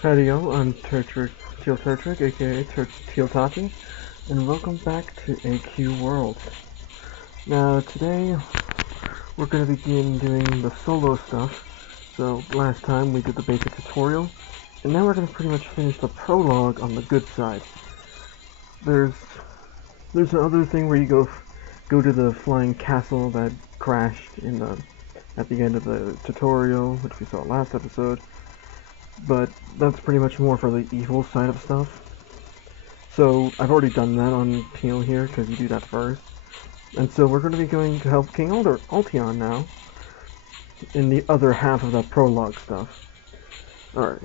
Howdy yo, I'm Teal Turtrick, aka Teal Tati, and welcome back to AQWorlds. Now today we're going to begin doing the solo stuff. So last time we did the basic tutorial, and now we're going to pretty much finish the prologue on the good side. There's another thing where you go to the flying castle that crashed at the end of the tutorial, which we saw last episode. But that's pretty much more for the evil side of stuff. So I've already done that on Teal here, because you do that first. And so we're going to be going to help King Altion now, in the other half of that prologue stuff. Alright.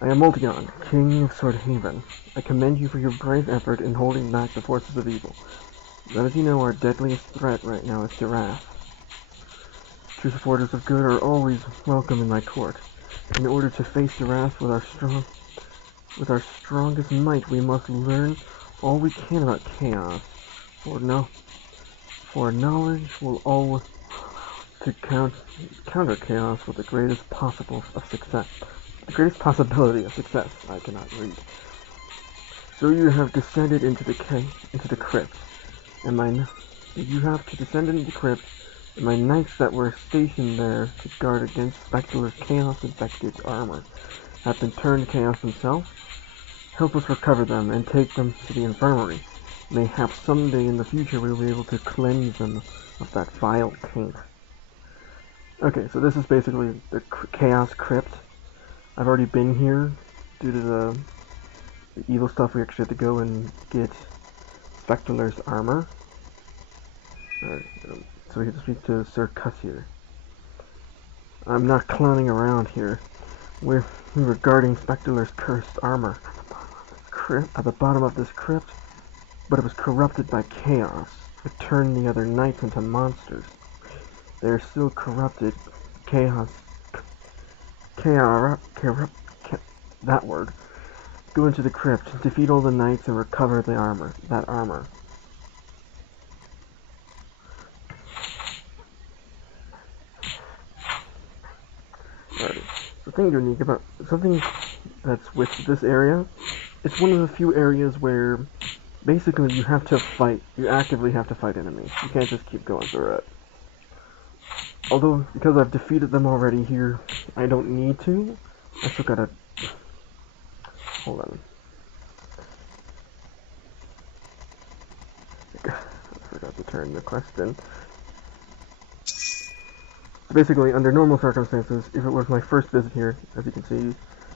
I am Altion, King of Swordhaven. I commend you for your brave effort in holding back the forces of evil. But as you know, our deadliest threat right now is Giraffe. True supporters of good are always welcome in my court. In order to face Giraffe with our strongest might, we must learn all we can about chaos. For knowledge will always to counter chaos with the greatest possibility of success. I cannot read. So you have descended into the crypt, and you have to descend into the crypt. And my knights that were stationed there to guard against Spectre's chaos-infected armor have been turned chaos themselves. Help us recover them and take them to the infirmary. Mayhap someday in the future we will be able to cleanse them of that vile taint. Okay, so this is basically the Chaos Crypt. I've already been here due to the evil stuff. We actually had to go and get Spectre's armor. Alright, so we have to speak to Sir Cussier. I'm not clowning around here. We were guarding Spectre's cursed armor at the bottom of this crypt, but it was corrupted by chaos. It turned the other knights into monsters. They are still corrupted. That word. Go into the crypt, defeat all the knights, and recover that armor. Alright. Something that's with this area, it's one of the few areas where basically you have to fight. You actively have to fight enemies. You can't just keep going through it. Although, because I've defeated them already here, I don't need to. I still gotta... Hold on. I forgot to turn the quest in. So basically, under normal circumstances, if it was my first visit here, as you can see,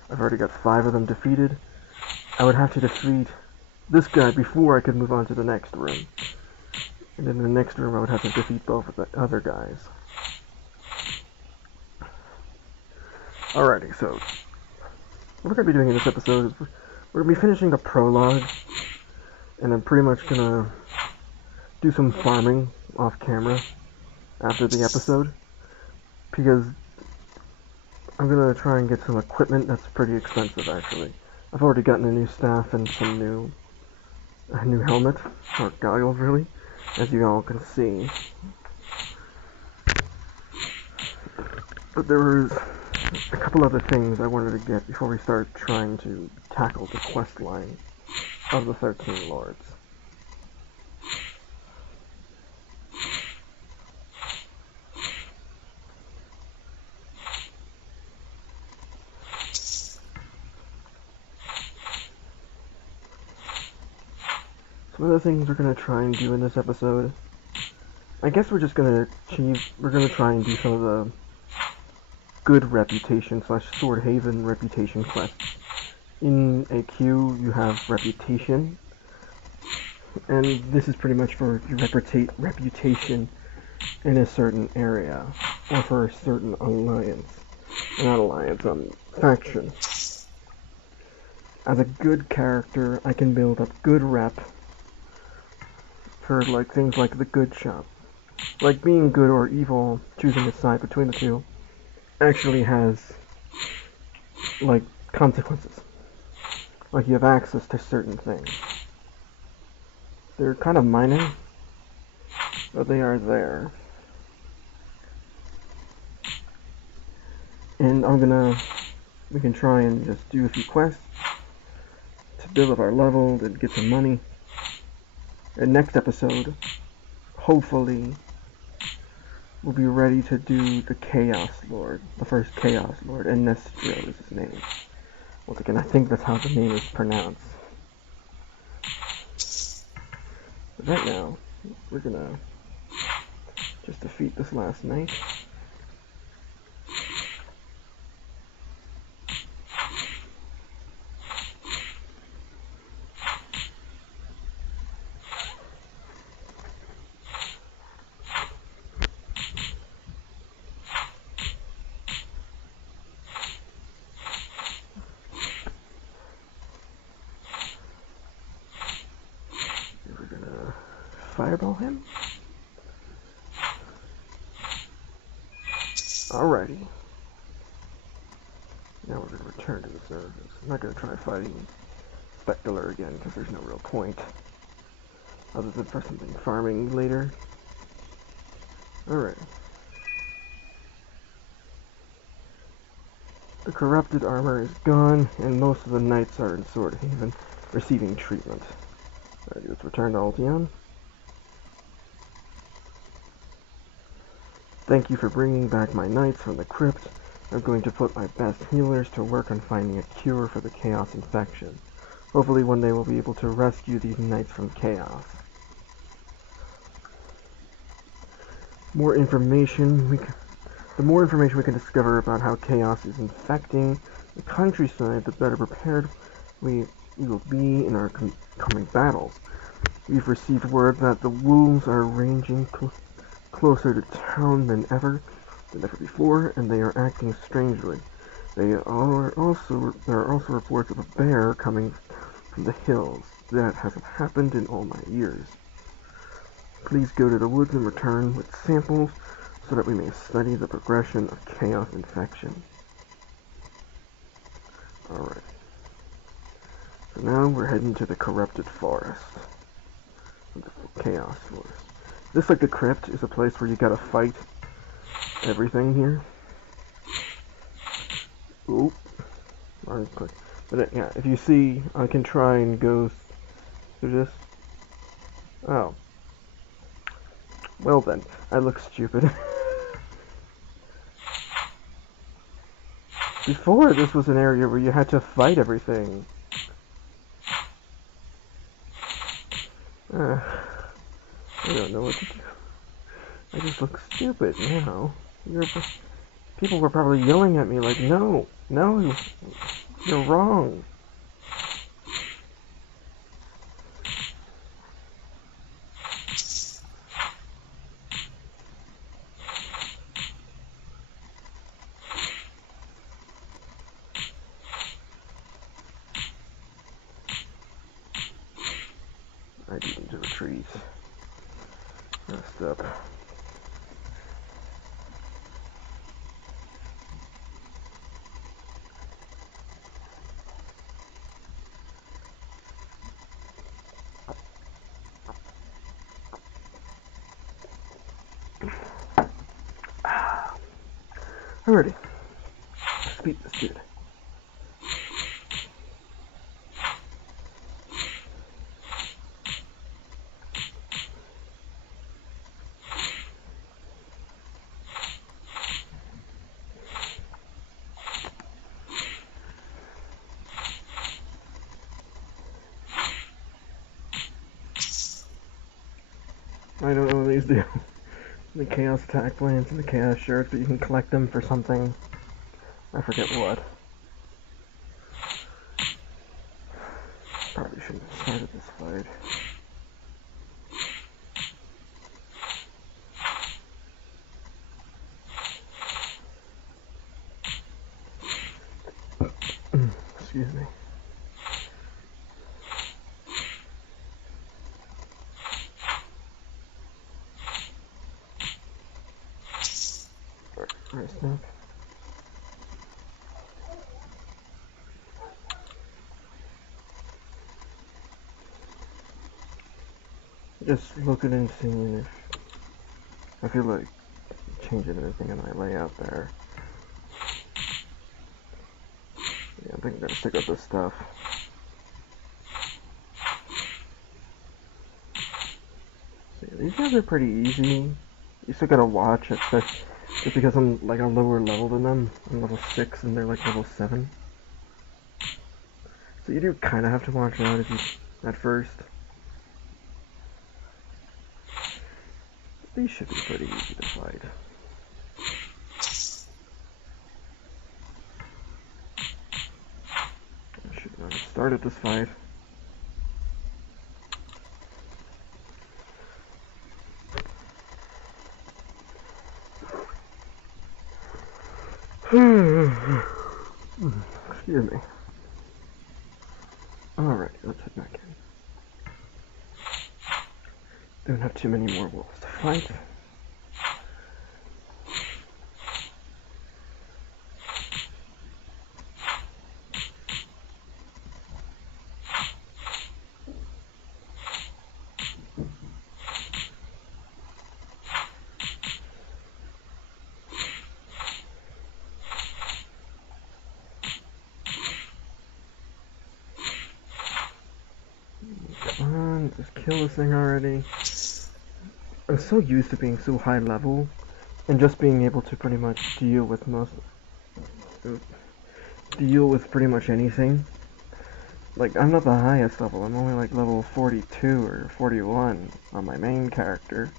I've already got 5 of them defeated. I would have to defeat this guy before I could move on to the next room. And in the next room, I would have to defeat both of the other guys. Alrighty, so what we're going to be doing in this episode is we're going to be finishing the prologue, and I'm pretty much going to do some farming off camera after the episode, because I'm going to try and get some equipment that's pretty expensive, actually. I've already gotten a new staff and a new helmet, or goggles really, as you all can see. But there was a couple other things I wanted to get before we start trying to tackle the quest line of the 13 Lords. Some of the things we're going to try and do in this episode, I guess we're going to try and do some of the good reputation / Swordhaven reputation quests. In AQ, you have reputation, and this is pretty much for your reputation in a certain area, or for a certain faction. As a good character, I can build up good rep for things like the good shop. Like being good or evil, choosing a side between the two, actually has consequences. Like you have access to certain things. They're kind of minor, but they are there. And I'm gonna we can try and just do a few quests to build up our level, to get some money. And next episode, hopefully, we'll be ready to do the Chaos Lord, the first Chaos Lord, and Nestro is his name. Once again, I think that's how the name is pronounced. But right now, we're gonna just defeat this last knight. Fireball him? Alrighty. Now we're going to return to the surface. I'm not going to try fighting Spectacular again, because there's no real point. Other than for something farming later. Alright. The corrupted armor is gone, and most of the knights are in Sword Haven, receiving treatment. Alright, let's return to Altion. Thank you for bringing back my knights from the crypt. I'm going to put my best healers to work on finding a cure for the Chaos infection. Hopefully one day we'll be able to rescue these knights from Chaos. The more information we can discover about how Chaos is infecting the countryside, the better prepared we will be in our coming battles. We've received word that the wolves are ranging closer to town than ever before, and they are acting strangely. There are also reports of a bear coming from the hills. That hasn't happened in all my years. Please go to the woods and return with samples so that we may study the progression of Chaos infection. Alright. So now we're heading to the corrupted forest. The Chaos forest. This, like the crypt, is a place where you gotta fight everything here. Oop. Wrong click. But yeah, if you see, I can try and go through this. Oh. Well then, I look stupid. Before, this was an area where you had to fight everything. I don't know what to do. I just look stupid now. People were probably yelling at me like, no, you're wrong. I need them to retreat. Messed up. Alrighty. Let's beat this dude. I don't know what these do. The Chaos attack plants and the Chaos shirts, but you can collect them for something. I forget what. Probably shouldn't have started this fight. Excuse me. Alright, snap. Just looking and seeing if I feel like changing anything in my layout there. I think I'm gonna pick up this stuff. So yeah, these guys are pretty easy. You still gotta watch it, just because I'm like a lower level than them. I'm level 6 and they're like level 7. So you do kind of have to watch out if you at first. These should be pretty easy to fight. I should not have started this fight. Excuse me. Alright, let's head back in. Don't have too many more wolves to fight. Come on, just kill this thing already. I'm so used to being so high level and just being able to pretty much deal with pretty much anything. Like, I'm not the highest level, I'm only like level 42 or 41 on my main character.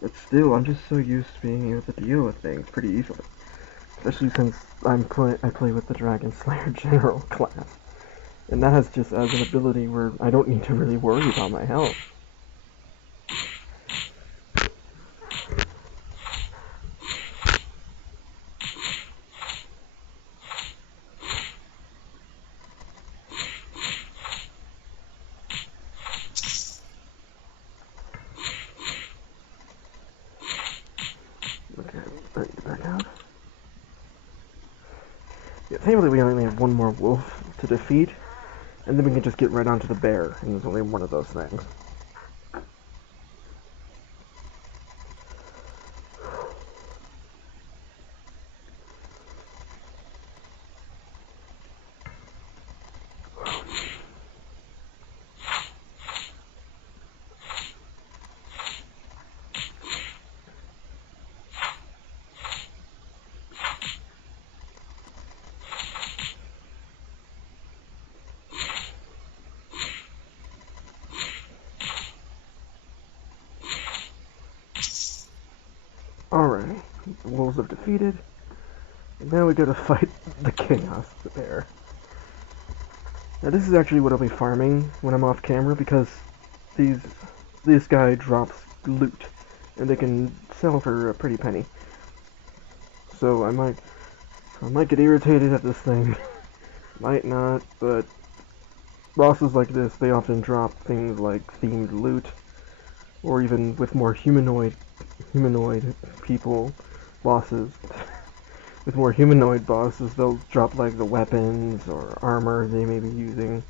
But still, I'm just so used to being able to deal with things pretty easily. Especially since I play with the Dragon Slayer General class. And that has just as an ability where I don't need to really worry about my health. Okay, ready to back out. Yeah, thankfully we only have one more wolf to defeat, and then we can just get right onto the bear, and there's only one of those things. Alright, the wolves are defeated, and now we gotta fight the Chaos, the bear. Now this is actually what I'll be farming when I'm off camera, because this guy drops loot, and they can sell for a pretty penny. So I might get irritated at this thing. Might not, but bosses like this, they often drop things like themed loot, or even with more humanoid people, bosses. With more humanoid bosses, they'll drop like the weapons or armor they may be using.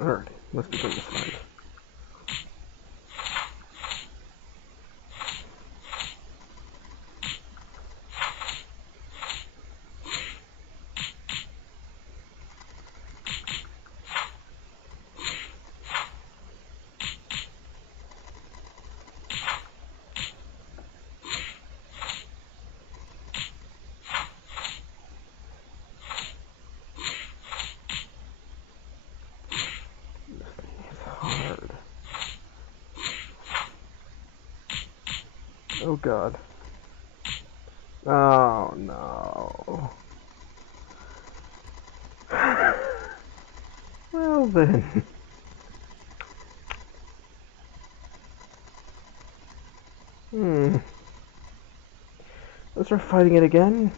Alright, let's begin this fight. Oh god. Oh no. Well then. Let's try fighting it again.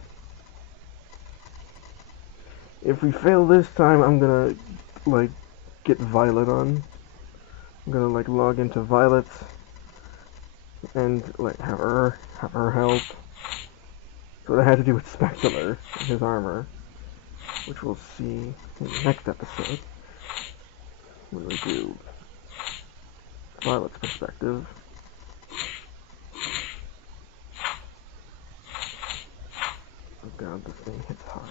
If we fail this time, I'm gonna, like, get Violet on. I'm gonna, like, log into Violet's and, like, have her help. So what I had to do with Spectator, his armor, which we'll see in the next episode, when we do Violet's perspective. Oh god, this thing hits hard.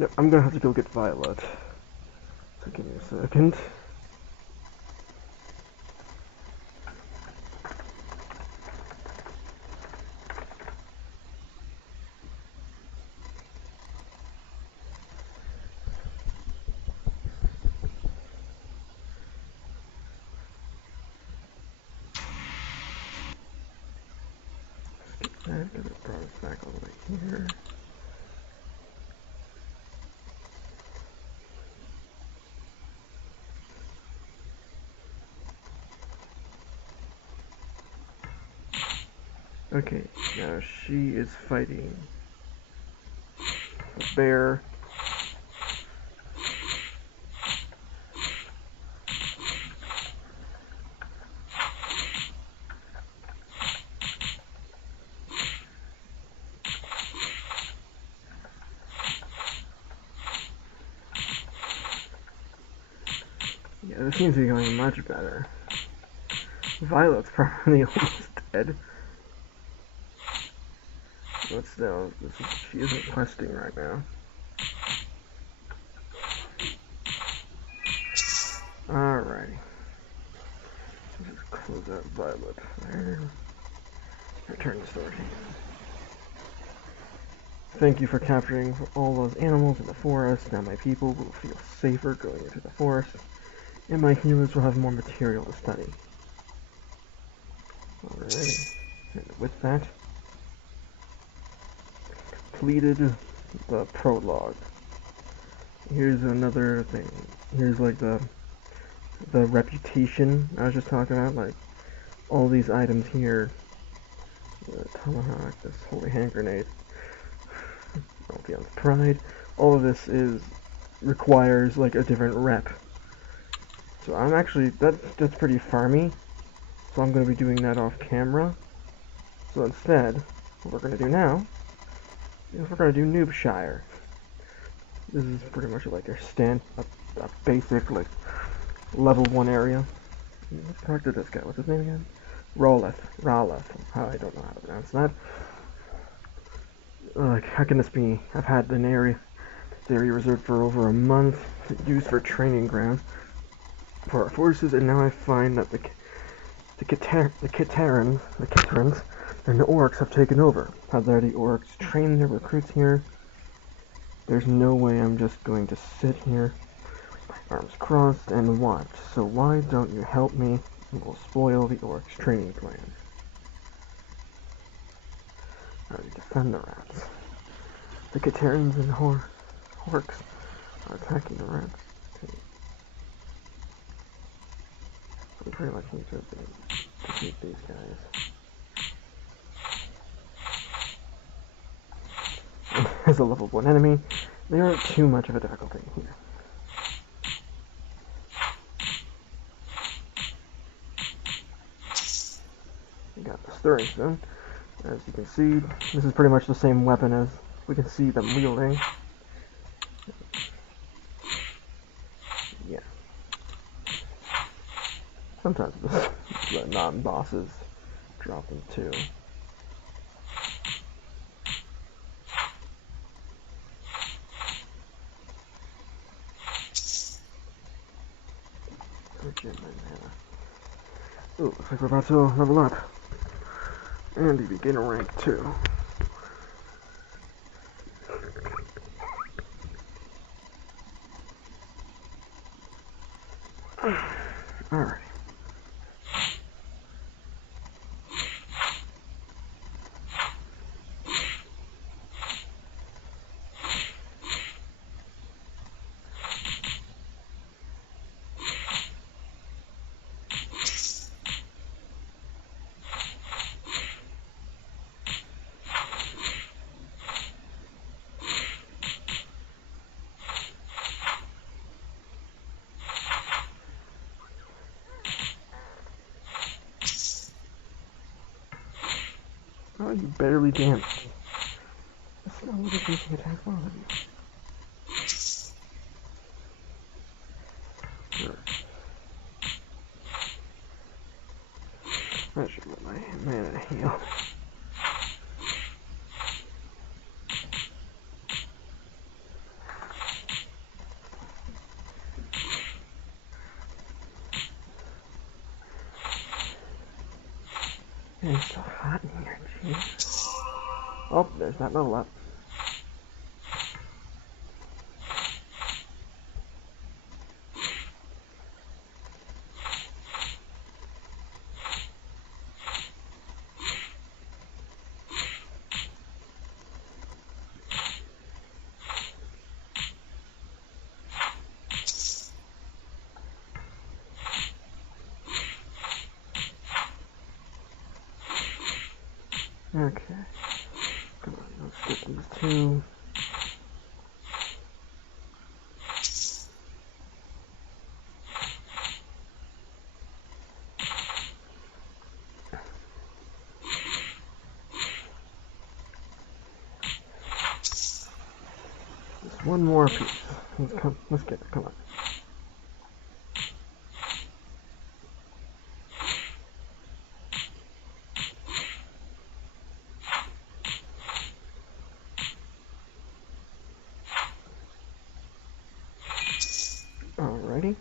No, I'm gonna have to go get Violet. So give me a second. Skip that, because it brought us back all the way here. Okay, now she is fighting the bear. Yeah, this seems to be going much better. Violet's probably almost dead. But still, she isn't questing right now. Alrighty. Just close out Violet there. Return to storage. Thank you for capturing all those animals in the forest. Now my people will feel safer going into the forest, and my healers will have more material to study. Alrighty. And with that, completed the prologue. Here's another thing. Here's like the reputation I was just talking about, like all these items here. The tomahawk, this holy hand grenade, Althion's pride. All of this requires like a different rep. So I'm actually that's pretty farmy. So I'm going to be doing that off camera. So instead, what we're going to do now is we're going to do Noobshire. This is pretty much like a basic like level 1 area. Let's talk to this guy. What's his name again? Roleth. I don't know how to pronounce that. Like, how can this be? I've had this area reserved for over a month, used for training ground for our forces, and now I find that the Kitterans and the Orcs have taken over. How dare the Orcs train their recruits here? There's no way I'm just going to sit here, arms crossed, and watch. So why don't you help me? And we'll spoil the Orcs' training plan. Alright, defend the rats. The Kitterans and Orcs are attacking the rats. Okay. So we pretty much need to defeat these guys. As a level 1 enemy, they aren't too much of a difficulty here. We got the stirring stone. As you can see, this is pretty much the same weapon as we can see them wielding. Yeah. Sometimes the non-bosses drop them too. Ooh, looks like we're about to level up. And the beginner rank 2. Alright. Oh, you barely damaged. That's not what it is to attack all of you. Sure. I should let my mana heal. It's so hot in here, jeez. Oh, there's that level up. Okay. Come on, let's get these two. Just one more piece. Let's get it, come on. Alrighty.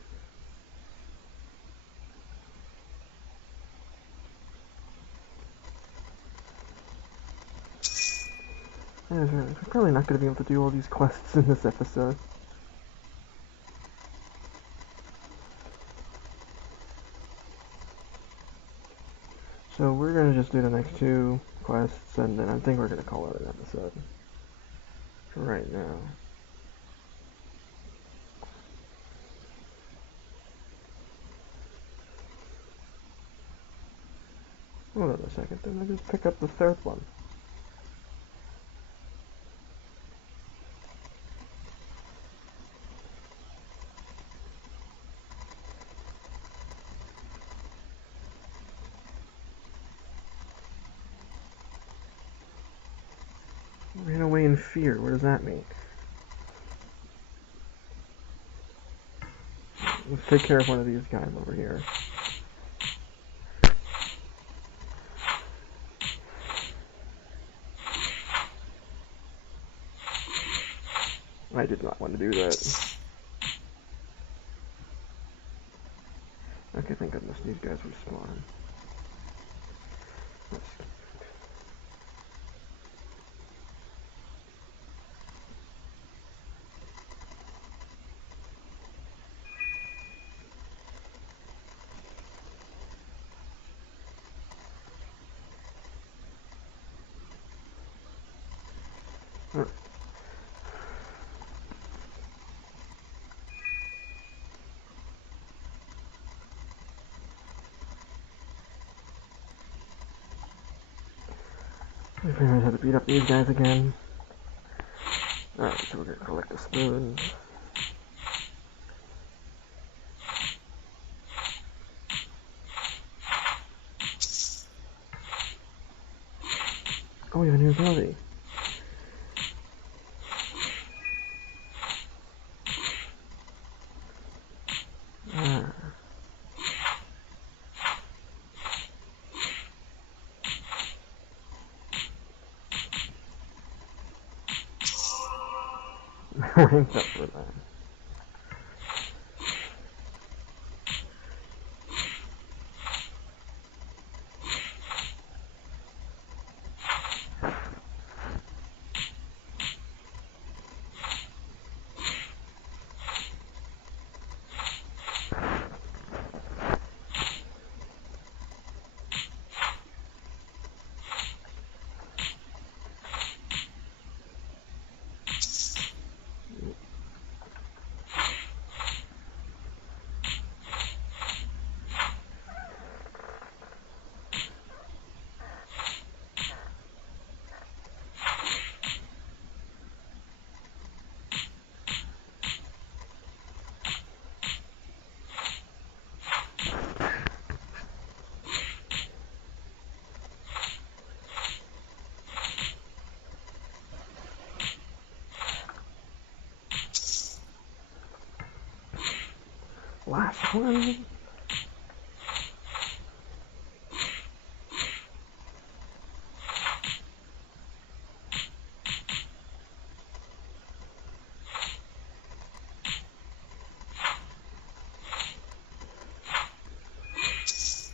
We're probably not going to be able to do all these quests in this episode. So we're going to just do the next two quests, and then I think we're going to call it an episode. For right now. Hold on a second, didn't I just pick up the third one? Ran away in fear, what does that mean? Let's take care of one of these guys over here. I did not want to do that. Okay, thank goodness these guys respawn. We pretty much have to beat up these guys again. Alright, so we're gonna collect the spoons. Oh, we have a new ability. Ah. Ranked up for that. Last one.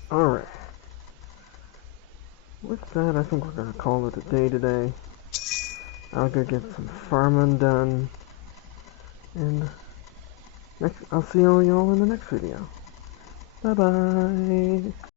Alright. with that, I think we're gonna call it a day today. I'll go get some farming done, and I'll see all y'all in the next video. Bye bye.